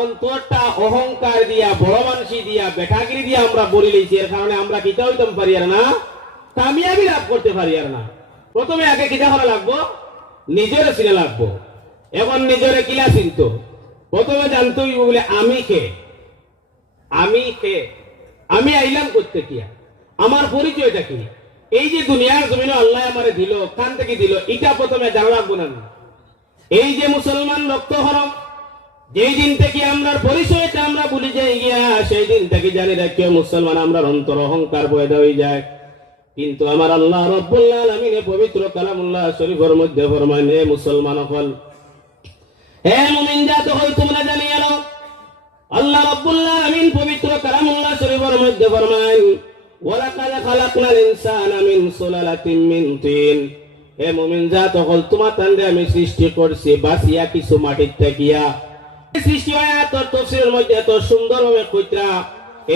অন্তরটা অহংকার দিয়া বড় দিয়া বেটাগিরি দিয়া আমরা বলি লইছি। এর কারণে আমরা কিতা পারি আর না? কামিয়াবি লাভ করতে পারি আর না। প্রথমে আগে কিতা করা লাগবো? নিজের চিনে লাগবো। এখন নিজের কিলা প্রথমে জানতে হইব বলে, আমি কে? আমি কে? আমি আইলাম করতে কিয়া? আমার পরিচয়টা কি? এই যে দুনিয়ার জমিনে আল্লাহ আমারে দিল কান থেকে দিল এটা প্রথমে জানা লাগবো না। এই যে মুসলমান রক্ত হরম যেই দিন থেকে আমরা পরিচয়টা আমরা ভুলে যাই গিয়া, সেই দিন থেকে জানি রাখিও মুসলমান আমরা অন্তর অহংকার বয়দা হয়ে যায়। কিন্তু আমার আল্লাহ রব্বুল আলামিনে পবিত্র কালামুল্লাহ শরীফের মধ্যে ফরমান হে মুসলমান হল হে মুমিন জাত হল তোমরা জানি এলো আল্লাহ রব্বুল আলামিন পবিত্র কালামুল্লাহ শরীফের মধ্যে ফরমান ওয়ালাকাদ খালাকনাল ইনসানা মিন সুলালাতিন মিন তিন। হে মুমিন জাত হল তোমার তান্ডে আমি সৃষ্টি করছি বাসিয়া কিছু মাটির থাকিয়া সৃষ্টি হয় এত তফসিলের মধ্যে এত সুন্দরভাবে কইত্রা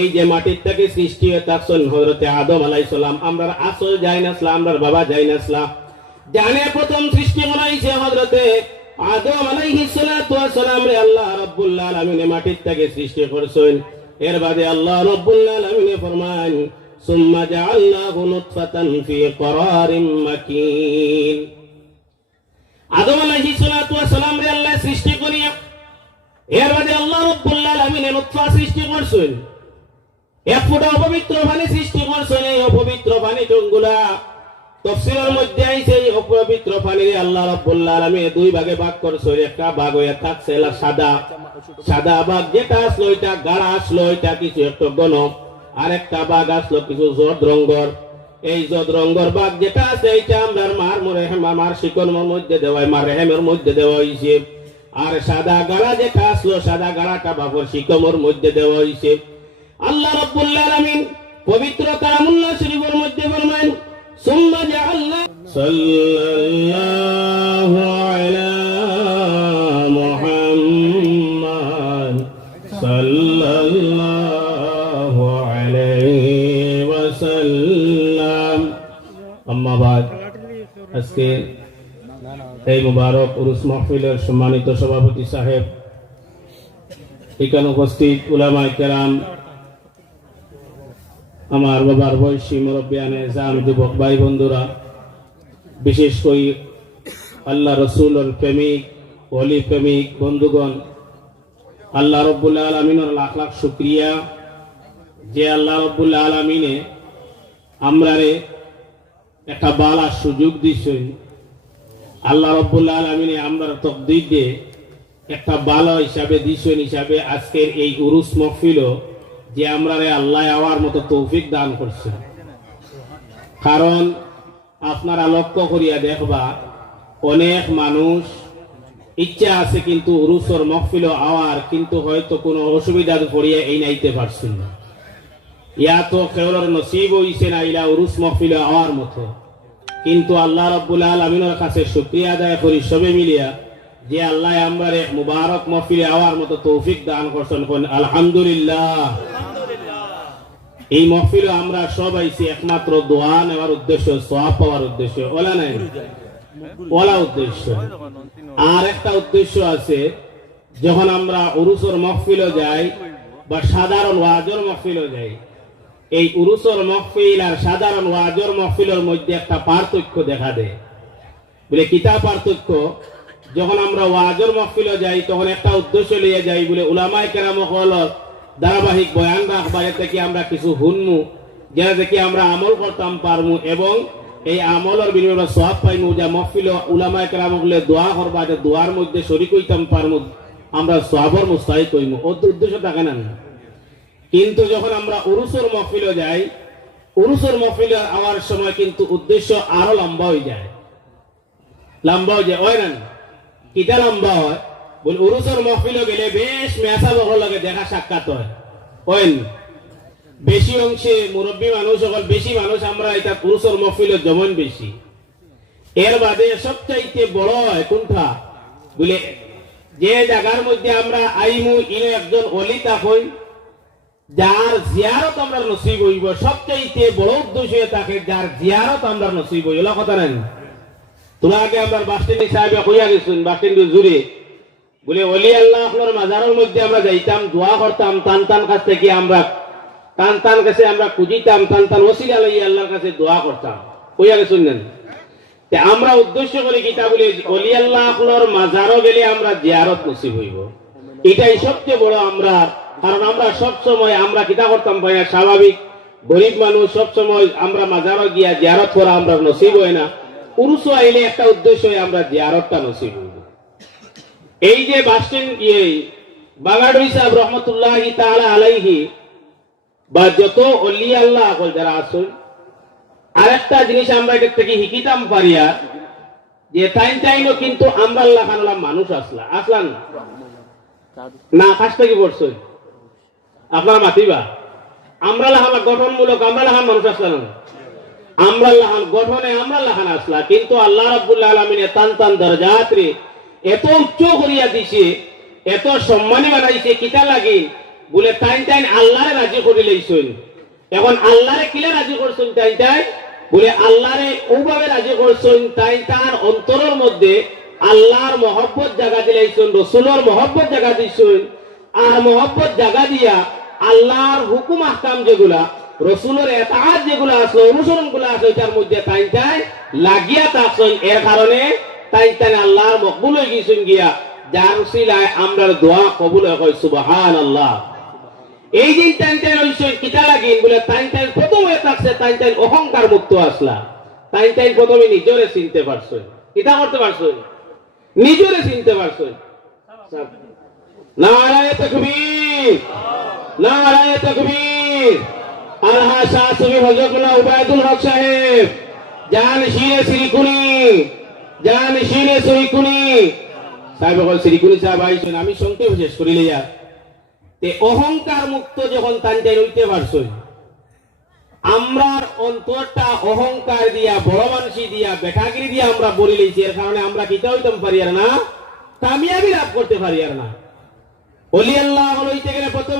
এই যে মাটির থেকে সৃষ্টি হয়ে থাকছেন হজরতে আদম আলাইসালাম আমরা আসল যাই নাসলাম আমরা বাবা যাই নাসলাম জানে প্রথম সৃষ্টি বানাইছে হজরতে আদম আলাইহিস সালাতু ওয়াস রে আল্লাহ রাব্বুল আলামিন মাটির থেকে সৃষ্টি করছেন। এর বাদে আল্লাহ রাব্বুল আলামিন ফরমান, সুম্মা জাআলনাহু নুতফাতান ফি করারিম মাকিন। আদম আলাইহিস সালাতু ওয়াস রে আল্লাহ সৃষ্টি করিয়া এর বাদে আল্লাহ রব্বুল আলামিন নুতফা সৃষ্টি করছেন। এক ফুটা অপবিত্র পানি সৃষ্টি করছেন এই অপবিত্র পানি টুঙ্গুলা তফসিলের মধ্যে আইছে এই অপবিত্র পানি আল্লাহ রব্বুল আলামিন দুই ভাগে ভাগ করছেন। একটা ভাগ হয়ে থাকছে সাদা। সাদা ভাগ যেটা আসলো এটা গাঢ় আসলো এটা কিছু একটু ঘন আর একটা ভাগ আসলো কিছু জড রঙ্গর। এই জড রঙ্গর ভাগ যেটা আছে এটা আমরা মার মরে মার শিকনের মধ্যে দেওয়া মার রেহেমের মধ্যে দেওয়া হয়েছে আর সাদা গাড়া যেটা আসলো, সাদা গাড়াটা বাবর শিকমর মধ্যে দেওয়া হয়েছে আল্লাহ রাব্বুল আলামিন পবিত্র কালামুল্লাহ শরীফের মধ্যে ফরমান সুম্মা জাআলনা সাল্লাল্লাহু আলা মুহাম্মাদ সাল্লাল্লাহু আলাইহি ওয়াসাল্লাম। আম্মা বাদ, আজকে এই মুবারক উরুস মাহফিলের সম্মানিত সভাপতি সাহেব। এখানে উপস্থিত উলামা কেরাম, আমার বাবার বয়সী মুরব্বিয়ানে জান যুবক ভাই বন্ধুরা, বিশেষ করে আল্লাহ রসুলের প্রেমিক অলি প্রেমিক বন্ধুগণ, আল্লাহ রব্বুল্লাহ আলমিনের লাখ লাখ শুক্রিয়া। যে আল্লাহ রব্বুল্লাহ আলমিনে আমরারে একটা বালা সুযোগ দিছেন আল্লাহ রব্বুল্লাহ আলমিনে আমরা তকদির একটা ভালো হিসাবে দিছেন হিসাবে আজকের এই উরুস মহফিল যে আমরা আল্লাহ আওয়ার মতো তৌফিক দান করছে। কারণ আপনারা লক্ষ্য করিয়া দেখবা, অনেক মানুষ ইচ্ছা আছে কিন্তু উরুসর মহফিল আওয়ার, কিন্তু হয়তো কোনো অসুবিধা পড়িয়া এই নাইতে পারছেন না। ইয়া তো কেউলর নসিব হইছে না ইলা উরুস মহফিল আওয়ার মতো। কিন্তু আল্লাহ রব্বুল আলমিনের কাছে শুক্রিয়া আদায় করি সবে মিলিয়া যে আল্লাহ আমরা এক মুবারক মহফিলে আওয়ার মতো তৌফিক দান করছেন আলহামদুলিল্লাহ। এই মহফিল আমরা সব আইছি একমাত্র দোয়া নেওয়ার উদ্দেশ্য সোয়াব পাওয়ার উদ্দেশ্য ওলা নাই? ওলা উদ্দেশ্য। আর একটা উদ্দেশ্য আছে যখন আমরা উরুসর মহফিলও যাই বা সাধারণ ওয়াজর মহফিলও যাই এই উরুসর মহফিল আর সাধারণ ওয়াজর মহফিলের মধ্যে একটা পার্থক্য দেখা দেয়। বলে, কিতা পার্থক্য? যখন আমরা ওয়াজর মহফিলে যাই, তখন একটা উদ্দেশ্য লিয়ে যাই বলে উলামাই কেরাম হল ধারাবাহিক বয়ান রাখবা এতে কি আমরা কিছু হুনমু যেটা দেখি আমরা আমল করতাম পারমু এবং এই আমলের বিনিময়ে সব পাইমু, যা মহফিল উলামাই কেরাম হলে দোয়া করবা, যে দোয়ার মধ্যে শরিক হইতাম পারমু, আমরা সবর মুস্তাহিক হইমু। ওর উদ্দেশ্য থাকে না? কিন্তু যখন আমরা উরুসর মহফিলে যাই, উরুসর মহফিলে আওয়ার সময় কিন্তু উদ্দেশ্য আরও লম্বা হয়ে যায়। লম্বা হয়ে যায়, ওই না? কিটা লম্বা হয়? বল, উরুসর মহফিলে গেলে বেশ মেসা বকর লাগে, দেখা সাক্ষাৎ হয়। ওইন বেশি অংশে মুরব্বী মানুষ সকল, বেশি মানুষ আমরা এটা পুরুষের মহফিলে জমন বেশি। এর বাদে সবচাইতে বড় হয় কোনটা? বলে, যে জায়গার মধ্যে আমরা আইমু ইনো একজন অলি হই যার জিয়ারত আমরা নসিব হইব, সবচাইতে বড় উদ্দেশ্য থাকে যার জিয়ারত আমরা নসিব হইল কথা নাই তোমাকে আমরা বাস স্ট্যান্ড সাহেব কইয়া গেছুন বাস স্ট্যান্ড জুড়ে। বলে, অলি আল্লাহ আপনার মাজারের মধ্যে আমরা যাইতাম, দোয়া করতাম টান টান কাছ থেকে আমরা টান টান কাছে আমরা খুঁজিতাম টান টান ওসিলা লইয়া আল্লাহর কাছে দোয়া করতাম। কইয়া গেছেন না তে আমরা উদ্দেশ্য করে কিতা বলি, অলি আল্লাহ আপনার মাজারও গেলে আমরা জিয়ারত নসিব হইব। এটাই সবচেয়ে বড় আমরা কারণ আমরা সবসময় আমরা কিতা করতাম ভাইয়া, স্বাভাবিক। গরিব মানুষ সবসময় আমরা মাজারও গিয়া জিয়ারত করা আমরা নসিব হয় না। পুরুষ আইলে একটা উদ্দেশ্য আমরা জিয়ারতটা নসিব হইব। এই যে বাসটেন ইয়ে বাগাডুই সাহেব রহমতুল্লাহ তাআলা আলাইহি বা যত অলি আল্লাহ আকল যারা আসুন আরেকটা জিনিস আমরা এটা থেকে হিকিতাম পারিয়া যে টাইম টাইমও কিন্তু আমরা আল্লাহ মানুষ আসলা আসলাম না। না কাছ থেকে পড়ছই আপনারা মাতিবা। আমরা লাহান গঠনমূলক আমরা লাহান মানুষ আসলাম। আমরা লাহান গঠনে আমরা লাহান আসলা কিন্তু আল্লাহ রাব্বুল আলামিনে তান তান দরজাত্রে এত উচ্চ করিয়া দিছে, এত সম্মানী বানাইছে, কিতা লাগি? বলে টাইম টাইম আল্লাহরে রাজি করে লইছেন। এখন আল্লাহরে কিলে রাজি করছেন তাই তাই বলে, আল্লাহরে ওভাবে রাজি করছেন তাই তার অন্তরের মধ্যে আল্লাহর মহব্বত জায়গা দিলাইছেন, রসুলের মহব্বত জায়গা দিছেন। আর মহব্বত জায়গা দিয়া আল্লাহর হুকুম, আহকাম যেগুলা, রসুলের এতাহাত যেগুলো আছে, অনুসরণগুলো আছে তার মধ্যে তাই তাই লাগিয়া থাকছেন এর কারণে তাই তাই আল্লাহর মকবুল হয়ে গেছেন গিয়া, যার আমরা দোয়া কবুল হয় সুবহান আল্লাহ এই হইছে কিতা বলে প্রথম হয়ে থাকছে অহংকার মুক্ত আসলা। টাইম টাইম প্রথমে নিজরে চিনতে পারছ কিতা করতে পারছ নিজরে চিনতে পারছ নারায় নারায় তকবীর আলহা শাহ সুবি হজরতুল্লাহ উবায়দুল হক সাহেব জান শিরে শ্রীকুনি জান শিরে শ্রীকুনি সাহেব বল শ্রীকুনি সাহেব আইছেন আমি সংক্ষেপ শেষ করিলে যা। তে অহংকার মুক্ত যখন তানতে রইতে পারছই আমরার অন্তরটা অহংকার দিয়া বড় মানসি দিয়া বেটাগিরি দিয়া আমরা বলি লইছি এর কারণে আমরা কিতা হইতাম পারি আর না? কামিয়াবি লাভ করতে পারি আর না। অলি আল্লাহ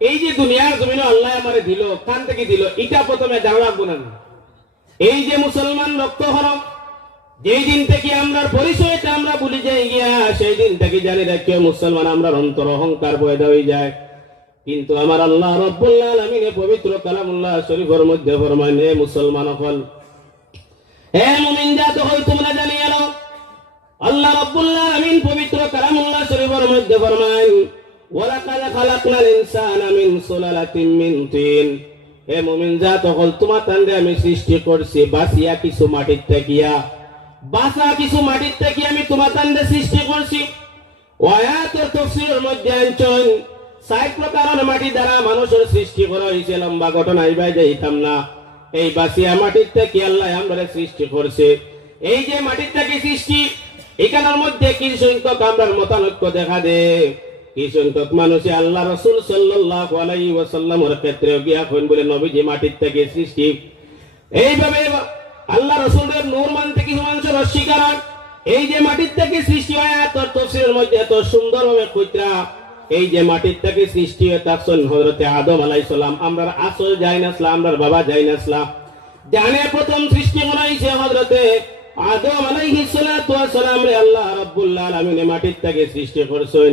এই যে দুনিয়ার জমিনে আল্লাহ আমারে দিল কান থেকে দিল এটা প্রথমে জানা লাগবো না। এই যে মুসলমান রক্ত হরম, যেই দিন থেকে আমরা পরিচয়টা আমরা ভুলে যাই গিয়া, সেই দিন থেকে জানি রাখিও মুসলমান আমরা অন্তর অহংকার বয়দা হয়ে যায়। কিন্তু আমার আল্লাহ রব্বুল আলামিনে পবিত্র কালামুল্লাহ শরীফের মধ্যে ফরমান হে মুসলমান হল হে মুমিন জাত হল তোমরা জানি আল্লাহ রব্বুল আলামিন পবিত্র কালামুল্লাহ শরীফের মধ্যে ফরমান ওয়ালাকাদ খালাকনাল ইনসানা মিন সুলালাতিন মিন হে মুমিন তোমার তান্ডে আমি সৃষ্টি করছি বাসিয়া কিছু মাটির তেকিয়া বাসা কিছু মাটির থেকে আমি তোমার তান্ডে সৃষ্টি করছি। ওয়ায়াতের তফসিরের মধ্যে আনছেন, ষাট প্রকারের মাটি দ্বারা মানুষের সৃষ্টি করা হয়েছে লম্বা ঘটনা এই বাই যাইতাম না। এই বাসিয়া মাটির থেকে আল্লাহ আমরা সৃষ্টি করছে। এই যে মাটির থেকে সৃষ্টি, এখানের মধ্যে কি সংখ্যক আমরা মতানৈক্য দেখা দে। কি সংখ্যক মানুষে আল্লাহ রসুল সাল্লাল্লাহু আলাইহি ওয়াসাল্লামের ক্ষেত্রে গিয়া কইন বলে নবীজি মাটির থেকে সৃষ্টি। এইভাবে আল্লাহ রসুলের নূর মানতে কিছু মানুষের অস্বীকার। এই যে মাটির থেকে সৃষ্টি হয় এত তফসিলের মধ্যে এত সুন্দর ভাবে কইত্রা এই যে মাটির থেকে সৃষ্টি হয় তখন হজরতে আদম আলাইসালাম আমরা আসল যাই নাসলাম আমরা বাবা যাই নাসলাম জানে প্রথম সৃষ্টি বানাইছে হজরতে আদম আলাইহিস সালাতু ওয়াস সালাম রে আল্লাহ রাব্বুল আলামিন মাটির থেকে সৃষ্টি করছেন।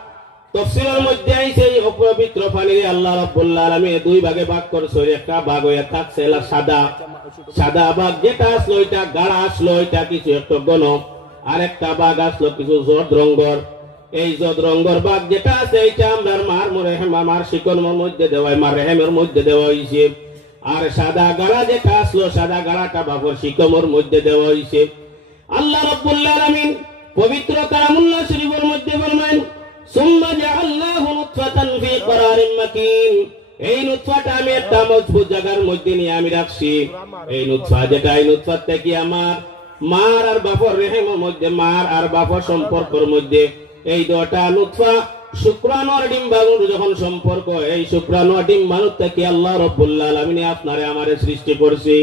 তফসিলের মধ্যে আইছে, এই অপবিত্র পানি আল্লাহ রাব্বুল আলামিন দুই ভাগে ভাগ করছেন। একটা ভাগ হয়ে থাকছে, এলা সাদা। সাদা ভাগ যেটা আসলো এটা গাঢ় আসলো এটা কিছু একটু ঘন আর একটা ভাগ আসলো কিছু জট রঙ্গর। এই জট রঙ্গর ভাগ যেটা আছে এটা আমরা মার মরে মার শিকনের মধ্যে দেওয়া মার রেহেমের মধ্যে দেওয়া হয়েছে আর সাদা গাড়া যেটা আসলো, সাদা গাড়াটা বাবর শিকমর মধ্যে দেওয়া হয়েছে আল্লাহ রাব্বুল আলামিন পবিত্র কালামুল্লাহ শরীফের নুতফাতান ফি করারিন মাকিন। এই নুতফাটা আমি একটা মজবুত জায়গার মধ্যে নিয়ে আমি রাখছি। এই যেটা, এই থেকে আমার? মার আর বাপর মধ্যে, মার আর বাপর মধ্যে। এই দুটা নুতফা শুক্রাণু আর ডিম্বাণুর যখন সম্পর্ক, এই শুক্রাণু থেকে আল্লাহ রব্বুল আলামিন আপনারে আমারে সৃষ্টি করছে?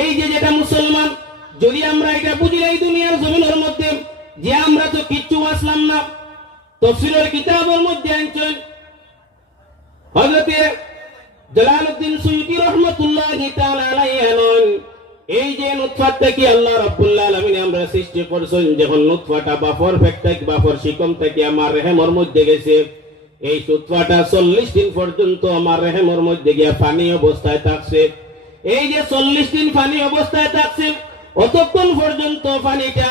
এই যে যেটা মুসলমান, যদি আমরা এটা বুঝি, এই দুনিয়ার জমিনের মধ্যে যে আমরা তো কিচ্ছু আসলাম না তফসিলের কিতাবের মধ্যে আনছেন হযরতে জালালউদ্দিন সুয়ুতি রাহমাতুল্লাহি তাআলা এই যে নুতফা থেকে আল্লাহ রাব্বুল আলামিন আমরা সৃষ্টি করছেন, যখন নুতফাটা বাফর ফেক থেকে বাফর শিকম থেকে আমার রেহেমর মধ্যে গেছে, এই নুতফাটা চল্লিশ দিন পর্যন্ত আমার রেহেমর মধ্যে গিয়া পানি অবস্থায় থাকছে। এই যে চল্লিশ দিন পানি অবস্থায় থাকছে, অতক্ষণ পর্যন্ত পানিটা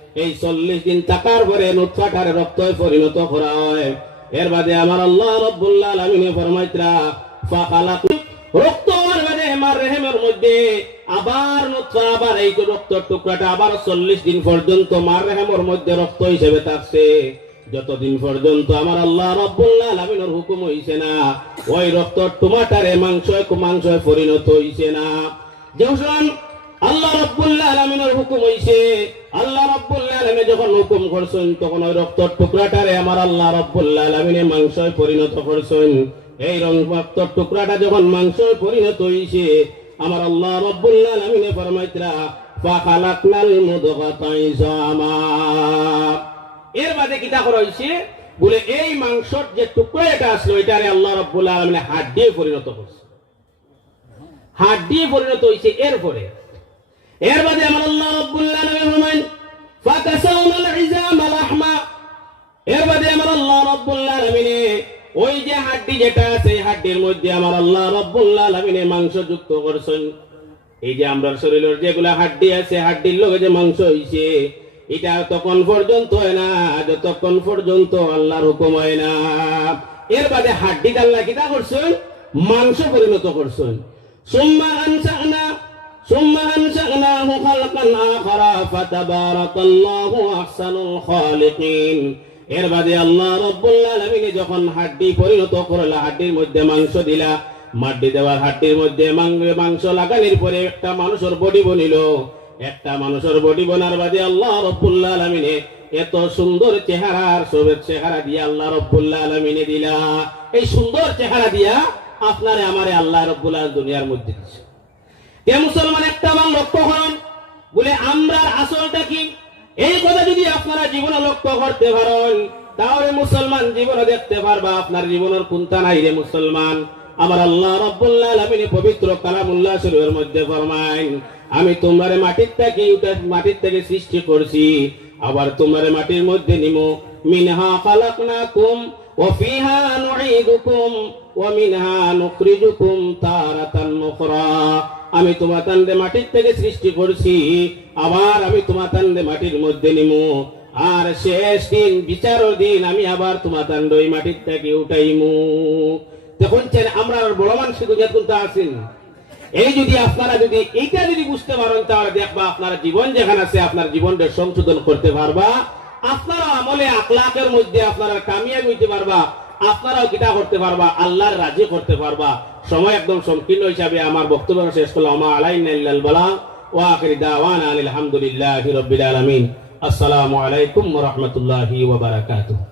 এই চল্লিশ দিন থাকার পরে নুতফাটার রক্তয় পরিণত করা হয়। এর বাদে আমার আল্লাহ রাব্বুল আলামিন ফরমাইতরা রক্ত রক্ত দিন রক্ত হুকুম না, ওই রক্ত পরিণত হইছে না। আল্লাহ রব্বুল আলামিনের হুকুম হইছে, আল্লাহ রব্বুল আলামিন যখন হুকুম করছেন, তখন ওই রক্ত টুকরাটারে আমার আল্লাহ রব্বুল আলামিনে মাংস পরিণত করছেন। এই রক্ত টুকরাটা যখন মাংস পরিণত হইছে, আমার আল্লাহ রব্বুল আলামিনে ফরমাইতরা, ফাখালাকনাল মুদগাতা ইজামা এর বাদে কিতা করা হয়েছে বলে, এই মাংসর যে টুকরো এটা আসলো, এটারে আল্লাহ রব্বুল আলমিনে দিয়ে পরিণত করছে। হাত দিয়ে পরিণত হয়েছে এরপরে এর বাদে আমার আল্লাহ রব্বুল আলমিন ফরমান ফাকাসাউনাল ইজামা লাহমা এর বাদে আমার আল্লাহ রব্বুল আলমিনে ওই যে হাড্ডি যেটা আছে হাড্ডির মধ্যে আমার আল্লাহ রব্বুল আলমিনে মাংস যুক্ত করছেন। এই যে আমরা শরীরের যেগুলা হাড্ডি আছে, হাড্ডির লগে যে মাংস হইছে, এটা তখন পর্যন্ত হয় না, যতক্ষণ পর্যন্ত আল্লাহর হুকুম হয় না। এর বাদে হাড্ডি আল্লাহ কিতা করছেন? মাংস পরিণত করছেন। সুম্মা আনসানা সুম্মা আনসানাহু খালকান আখারা ফাতাবারাকাল্লাহু আহসানুল খালিকিন এর বাদে আল্লাহ রব্বুল আলামিন যখন হাড্ডি পরিণত করলা, হাড্ডির মধ্যে মাংস দিলা, মাড্ডি দেওয়ার হাড্ডির মধ্যে মাংস লাগানোর পরে একটা মানুষের বডি বনিল। একটা মানুষের বডি বনার বাদে আল্লাহ রব্বুল্লাহ আলমিনে এত সুন্দর চেহারার সবের চেহারা দিয়া আল্লাহ রব্বুল্লাহ আলমিনে দিলা। এই সুন্দর চেহারা দিয়া আপনারে আমারে আল্লাহ রব্বুল্লাহ দুনিয়ার মধ্যে দিচ্ছে এ মুসলমান একটা বার লক্ষ্য করেন। বলে আমরা আসলটা কি? এই কথা যদি আপনারা জীবনে লক্ষ্য করতে পারেন, তাহলে মুসলমান জীবনে দেখতে পারবা, আপনার জীবনের কোনটা নাই রে মুসলমান। আমার আল্লাহ রব্বুল্লাহ আলামিন পবিত্র কালামুল্লাহ শরীফের মধ্যে ফরমায় আমি তোমারে মাটির থেকে মাটির থেকে সৃষ্টি করছি। আবার তোমারে মাটির মধ্যে নিমো। মিনহা খালাকনাকুম, ওয়া ফিহা নুঈদুকুম, ওয়া মিনহা নুখরিজুকুম তারাতান উখরা। আমি তোমার তান্ডে মাটির থেকে সৃষ্টি করছি। আবার আমি তোমার তান্ডে মাটির মধ্যে নিমু। আর শেষ দিন বিচার দিন, আমি আবার তোমার তান্ড ওই মাটির থেকে উঠাইমু। দেখুন আমরা বড় মানুষ দুনিয়া তুলতে আসেন এই যদি আপনারা যদি, এইটা যদি বুঝতে পারেন, তাহলে দেখবা আপনার জীবন যেখানে আছে, আপনার জীবনটা সংশোধন করতে পারবা। আপনারা আমলে আকলাকের মধ্যে আপনারা কামিয়াবি হইতে পারবা। আপনারাও কিটা করতে পারবা? আল্লাহর রাজি করতে পারবা। সময় একদম সংকীর্ণ হিসাবে আমার বক্তব্য শেষ করলাম। আমা আলাইনা ইল্লাল বালা ওয়া আখির দাওয়ানা আলহামদুলিল্লাহি রাব্বিল আলামিন। আসসালামু আলাইকুম ওয়া রাহমাতুল্লাহি ওয়া বারাকাতুহু।